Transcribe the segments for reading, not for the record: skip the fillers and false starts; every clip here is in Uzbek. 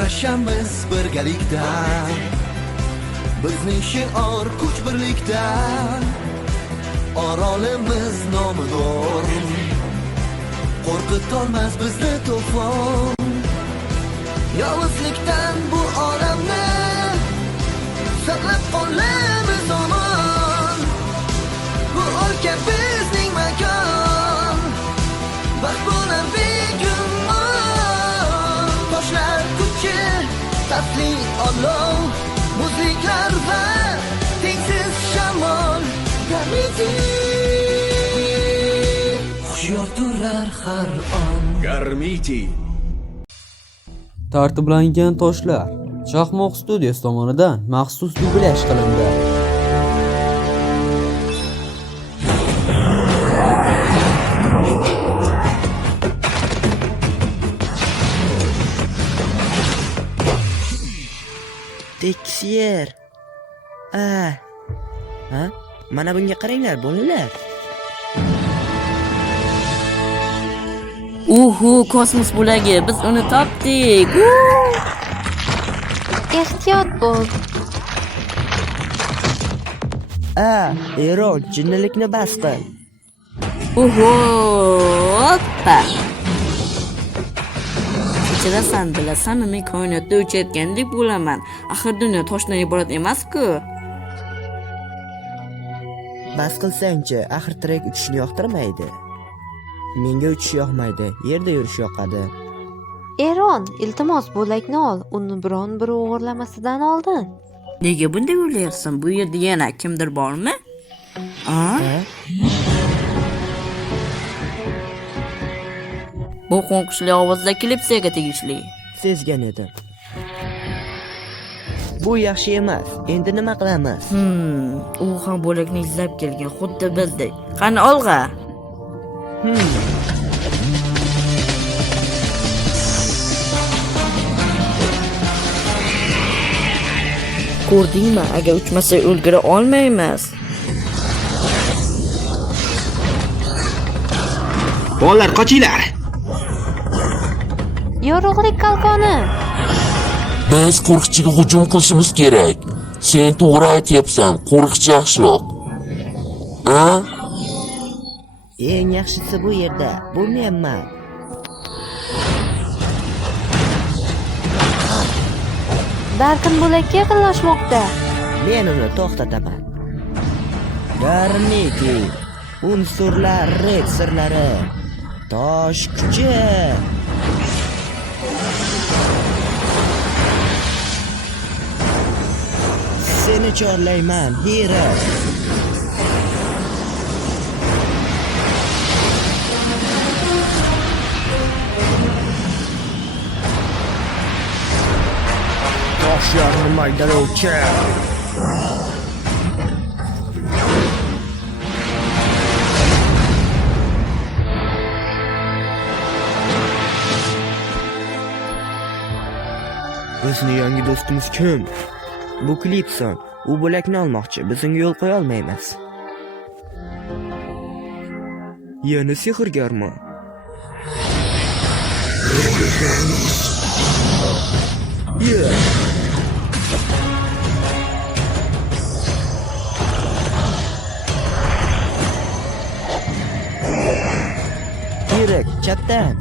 kurashamiz birgalikda. Bizning shior kuch birlikda, orolimiz nomidor. Qo'rqitolmas bizni to'fon, yovuzlikdan bu olamni saqlab qolamiz omon. Bu o'lka bizning makon, baxt bo'lar begumon. Toshlar kuchi, tasli olov, muzliklar va tengsiz shamol. Garmiti hushyor turlar har on. Garmiti Tartiblangan toshlar Chaqmoq studiyasi tomonidan maxsus dublyaj qilindi. Teksyer. Ha? Mana bunga qaranglar, bolalar. Uhu, kosmos bo'lagi, biz uni topdik. Ehtiyot bo'l. Eron, jinnilikni bas qil. Uhu, hoppa. Kechirasan, bilasanmi, men koinotda uchayotgandek bo'laman. Axir dunyo toshdan iborat emas-ku. Bas qilsang-chi, axir tirik uchishni yoqtirmaydi. Menga uchish yoqmaydi, yerda yurish yoqadi. Eron, iltimos bo'lakni ol, uni biron biri o'g'irlamasidan oldin. Nega bunday o'ylayapsan? Bu yerda yana kimdir bormi? Bu qo'ng'ishli ovozda klipsiyaga tegishli. Sezgan edim. Bu yaxshi emas. Endi nima qilamiz? U ham bo'lakni izlab kelgan, xuddi bizdek. Qani olg'a. Ko'rdingmi? Agar uchmasa o'lgira olmaymiz. Bolalar, qochinglar. Yorug'lik qalqoni. Biz qo'riqchiga hujum qilishimiz kerak. Sen to'g'ri aytyapsan, qo'riqchi yaxshiroq. Eng yaxshisi bu yerda. Bu menman. Darkin bo'lakka yaqinlashmoqda. Men uni to'xtataman. Garmiti, unsurlar red sirlari, tosh kuchi. Seni chorlayman, hero. Toshlarni maydalovchi. Bizni yangi do'stimiz kim? Bu Klipson. U bo'lakni olmoqchi. Biz unga yo'l qo'ya olmaymiz. Yana sehrgarmi? Yirik, chatdan.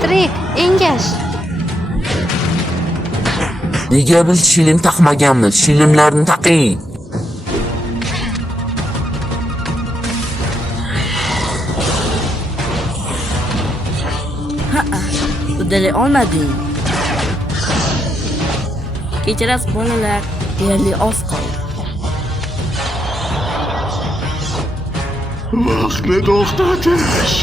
Tirik, engash. Nega biz shilm taqmaganmiz? Shilmlarni taqing. Uddalay olmading. Kechirasiz bolalar, deyarli oz qoldi. Vaqtni to'xtatish.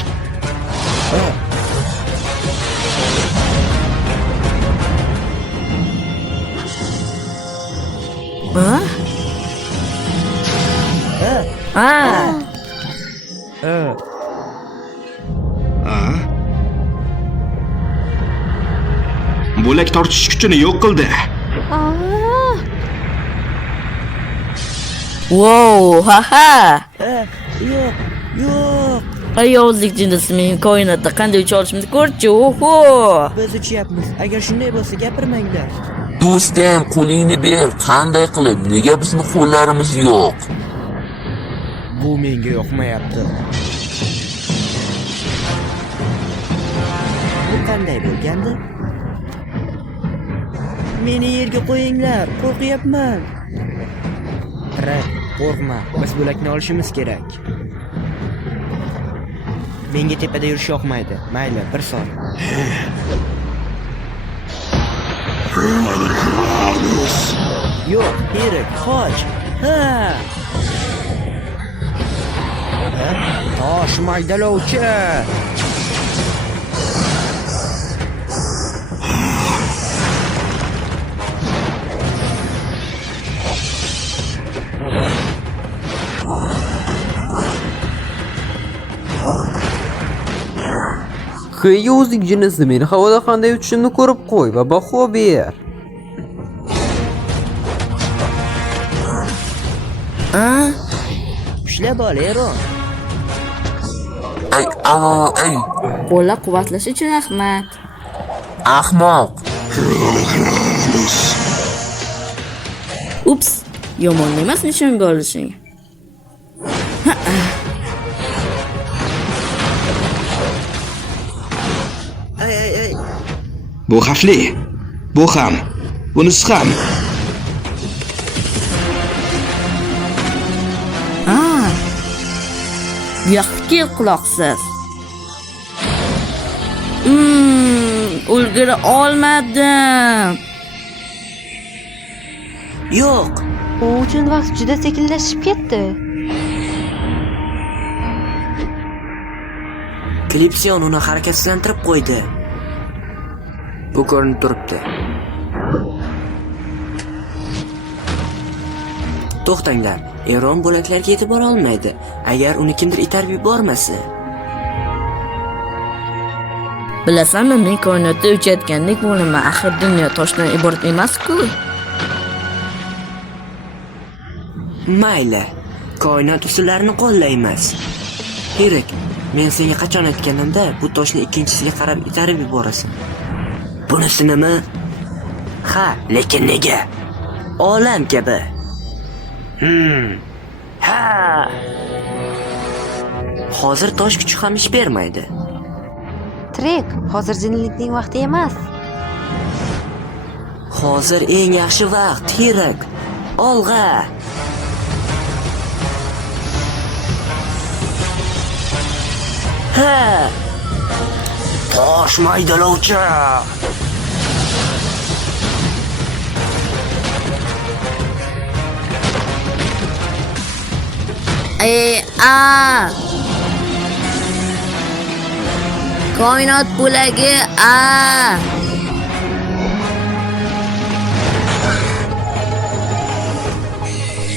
Bo'lak tortish kuchini yo'q qildi. Wow, ha ha. Yo'q, yo'q. Ayovuzlik jinnisi men koinotda qanday ucha olishimni ko'rchi. Oho! Biz uchyapmiz. Agar shunday bo'lsa gapirmanglar. Do'stim, qo'lingni ber. Qanday qilib? Nega bizning qo'llarimiz yo'q? Bu menga yoqmayapti. Bu qanday bo'lgandi? Meni yerga qo'yinglar, qo'rqyapman. Trak, qo'rqma. Biz bo'lakni olishimiz kerak. Menga tepada yurish yoqmaydi. Mayli, bir son. Yo'q, Erik, qoch. Ha! Tosh maydalovchi. Hey yovuzlik jinnisi, meni havoda qanday uchishimni ko'rib qo'y va baho ber. Ushlab ol, Eron. Ay. Qo'llab-quvvatlash uchun rahmat. Ahmoq. Ups, yomon emas nishonga olishing. Ay. Bu xavfli. Bu ham. Bunisi ham. Yaxki quloqsiz. Ulgura olmadim. Yo'q. U uchun vaqt juda sekinlashib ketdi. Klipsion uni harakatsizlantirib qo'ydi. Bu ko'rinib turibdi. To'xtanglar. Eron bo'laklarga yetib bora olmaydi. Agar uni kimdir itarib yubormasa. Bilasanmi, men koinotda uchayotgandek bo'laman. Axir dunyo toshdan iborat emas-ku. Mayli. Koinot usullarini qo'llaymiz. Erik, men senga qachon aytganimda, bu toshni ikkinchisiga qarab itarib yuborasan. Bunisi nima? Ha, lekin nega? Olam kabi. Ha. Hozir tosh kuchi ham ish bermaydi. Trek, hozir jinnilikning vaqti emas. Hozir eng yaxshi vaqt, Erik. Olg'a. Ha! Tosh maydalovchi. Koinot bo'lagi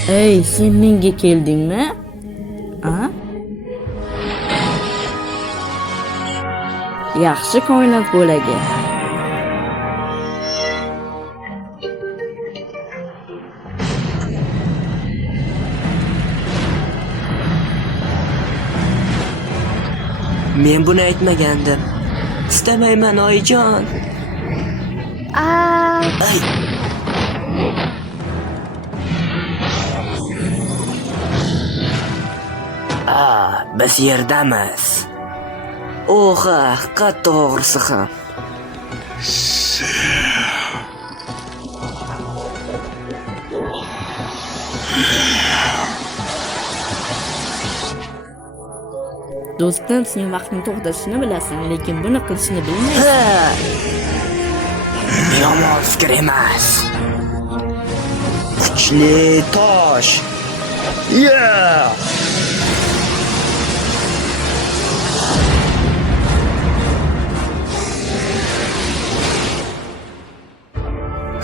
Ey, sen menga keldingmi? Yaxshi koinot bo'lagi. Men buni aytmagandim. Istamayman, oyijon. Ay. Biz yerdamiz. Oha, qattiq og'risi ham. Do'stim, sen vaqtni to'xtatishni bilasan, lekin buni qilishni bilmaysan. Yomon fikr emas. Kuchli tosh.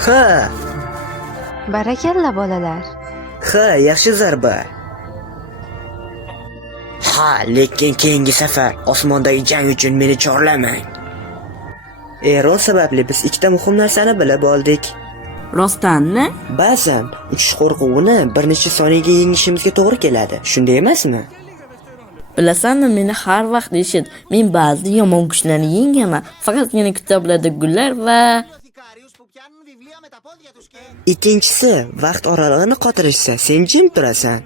Ha, Barakalla bolalar. yaxshi zarba. Ha, lekin keyingi safar osmondagi jang uchun meni chorlamang. Eron sababli biz ikkita muhim narsani bilib oldik. Rostdanmi? Ba'zan uchish qo'rquvini bir necha soniyaga yengishimizga to'g'ri keladi. Shunday emasmi? Bilasanmi, meni har vaqt eshit. Men ba'zi yomon qushlarni yengaman. Faqatgina kitoblarda gullar va Ikkinchisi, vaqt oralig'ini qotirishsa, sen jim turasan.